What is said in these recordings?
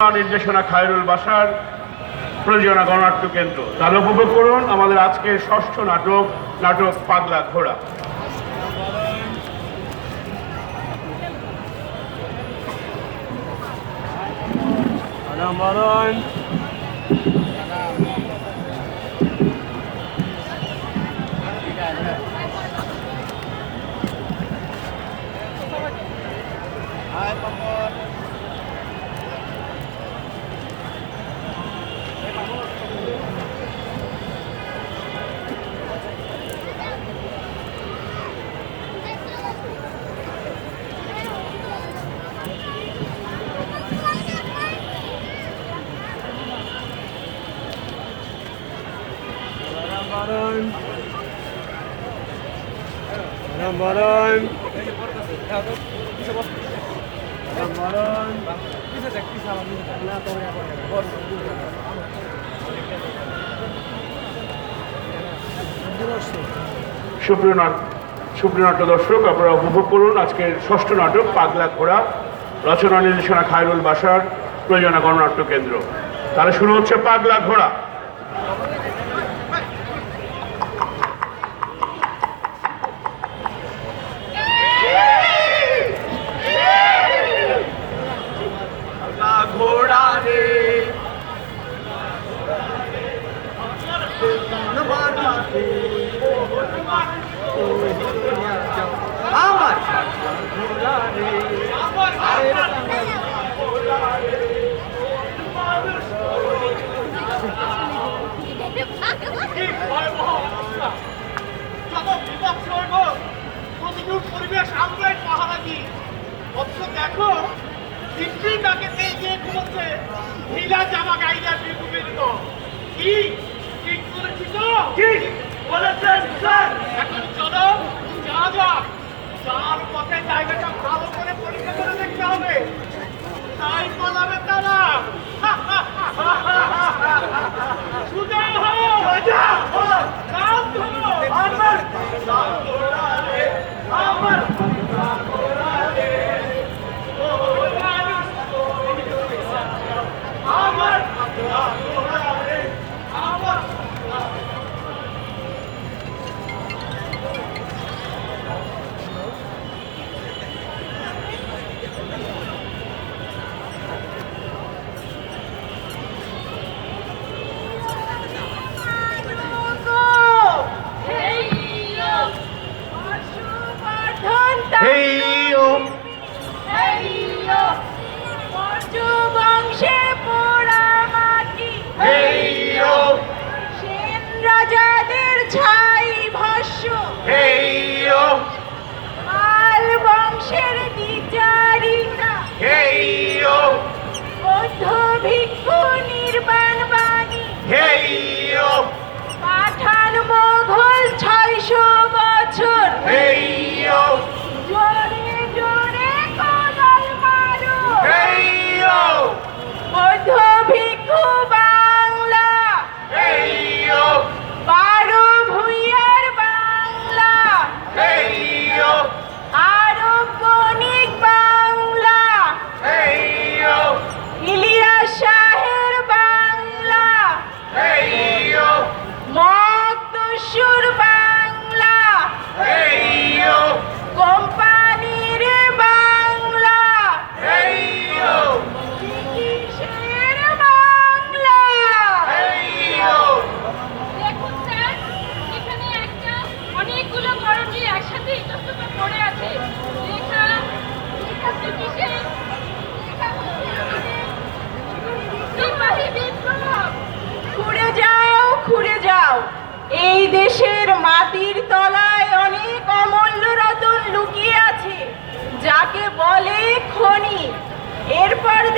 নির্দেশনা খায়রুল বাসার প্রযোজনা গণনাট্য কেন্দ্র। তার উপভোগ করুন আমাদের আজকের ষষ্ঠ নাটক নাটক পাগলা ঘোড়া। নাম্বার মরণ। মরণ সুপ্রিয় সুপ্রিয় নাট্য দর্শক, আপনারা উপভোগ করুন আজকের ষষ্ঠ নাটক, পাগলা ঘোড়া, রচনা নির্দেশনা খায়রুল বাসার প্রযোজনা গণনাট্য কেন্দ্র। তাহলে শুরু হচ্ছে পাগলা ঘোড়া। দেখো চিঠি তাকে সেই যে বলছে নীলা জামা গাইলা বিকুবিন্দ কি? ঠিক বলেছিল ঠিক বলেছেন স্যার। এখন চলো যা যাক। যার পথে জায়গাটা ভালো করে পরীক্ষা করে দেখতে হবে। তাই বলাবে তা Yeah. ஏற்பாடு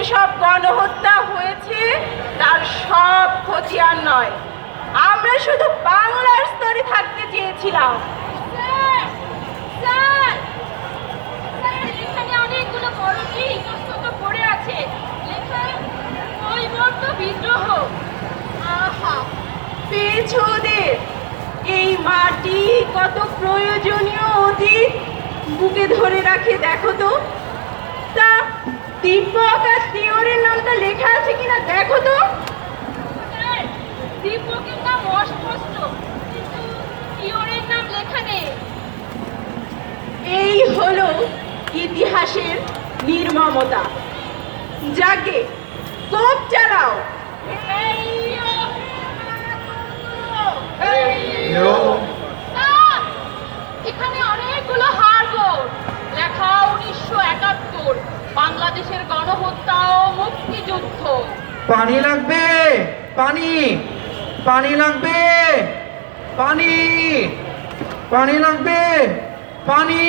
যেসব গণহত্যা হয়েছে তার সব খতিয়ান নয়। আমরা শুধু বাংলার স্তরে থাকতে চেয়েছিলাম। বিদ্রোহ। আহা। পেয়েছ এই মাটি কত প্রয়োজনীয় অতীত। বুকে ধরে রাখে দেখো তা। দিব্য আকাশ তিওরের নামটা লেখা আছে কিনা দেখো তো। দীপকের নাম অস্পষ্ট কিন্তু পিওরের নাম লেখা নেই। এই হলো ইতিহাসের নির্মমতা। যাকে তোপ চালাও। পানি লাগবে পানি পানি লাগবে পানি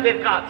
দুষ্কৃতকারীদের কাজ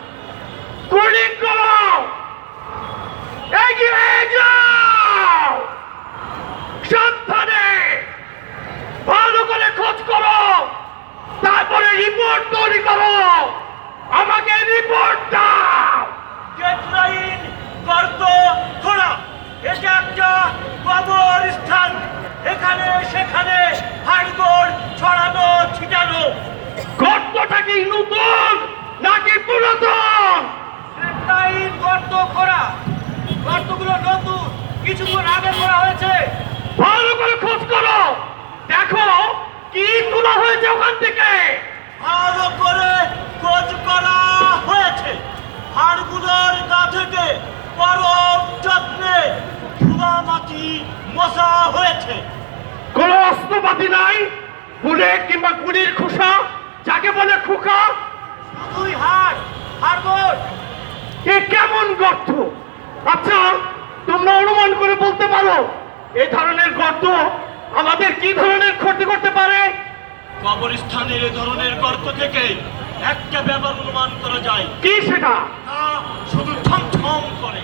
তোলা হয়েছে ওখান থেকে। ভালো করে খোঁজ করা হয়েছে। হাড়গুলোর গা থেকে পরম যত্নে ধুলা মাটি মশা হয়েছে। কোনো অস্ত্রপাতি নাই বুলেট কিংবা গুলির খোসা যাকে বলে খোকা। দুই হাড় হাড়গোড় এ কেমন গর্ত? আচ্ছা তোমরা অনুমান করে বলতে পারো এই ধরনের গর্ত আমাদের কি ধরনের ক্ষতি করতে পারে? কবরস্থানের ধরনের গর্ত থেকে একটা ব্যাপার অনুমান করা যায়। কি সেটা? তা শুধু ছমছম করে।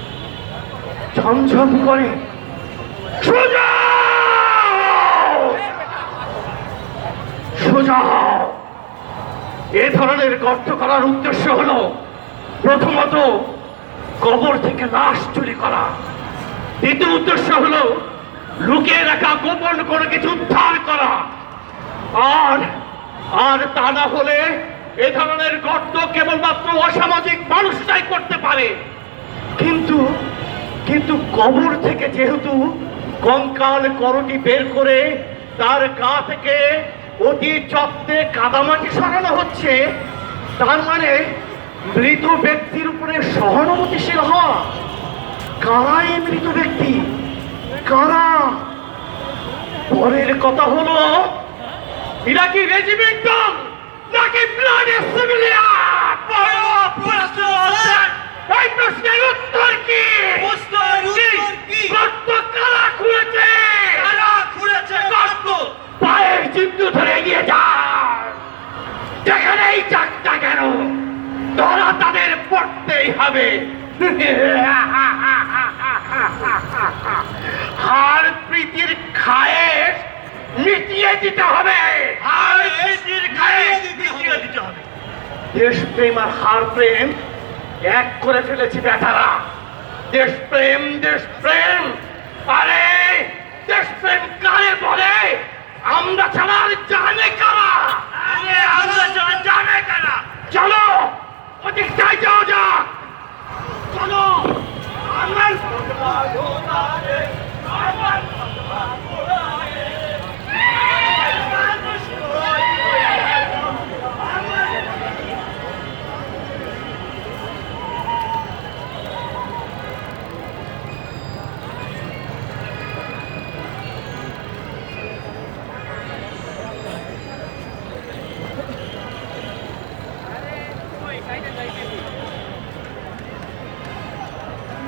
ঝমঝম করে? সোজা সোজা এ ধরনের গর্ত করার উদ্দেশ্য হলো প্রথমত কবর থেকে লাশ চুরি করা। দ্বিতীয় উদ্দেশ্য হলো লুকিয়ে রাখা গোপন কোনো কিছু উদ্ধার করা। আর আর তা না হলে এ ধরনের গর্ত কেবলমাত্র অসামাজিক মানুষটাই করতে পারে। কিন্তু কিন্তু কবর থেকে যেহেতু কঙ্কাল করটি বের করে তার গা থেকে অতি যত্নে কাদামাটি সরানো হচ্ছে, তার মানে মৃত ব্যক্তির উপরে সহানুভূতিশীল হওয়া। কারা এই মৃত ব্যক্তি? কারা? পরের কথা হলো এরা কি রেজিমেন্টাল নাকি ব্লাড সিভিলিয়ান এই প্রশ্নের উত্তর কি প্রশ্নের উত্তর কি? গর্ত কারা খুঁড়েছে কারা খুঁড়েছে পায়ের চিহ্ন ধরে এগিয়ে যান। যেখানেই যাক না কেন? ধরা তাদের পড়তেই হবে। আর প্রীতির খায়ের মিটিয়ে দিতে হবে আর প্রীতির খায়ের মিটিয়ে দিতে হবে দেশপ্রেম আর হার প্রেম এক করে ফেলেছি বেটারা দেশপ্রেম দেশপ্রেম। আরে, দেশপ্রেম কারে বলে? আমরা ছাড়া জানে কারা? আমরা ছাড়া জানে কারা? চলো অধিকটাই যাও যা চলো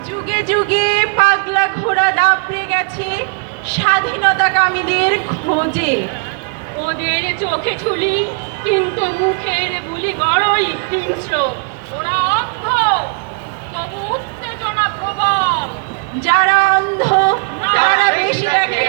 যুগে যুগে পাগলা ঘোড়া দাপড়ে গেছে স্বাধীনতাকামীদের খোঁজে। ওদের চোখে ছুলি কিন্তু মুখের বুলি বড়ই হিংস্র। ওরা অন্ধ তবু উত্তেজনা প্রবল। যারা অন্ধ তারা বেশি দেখে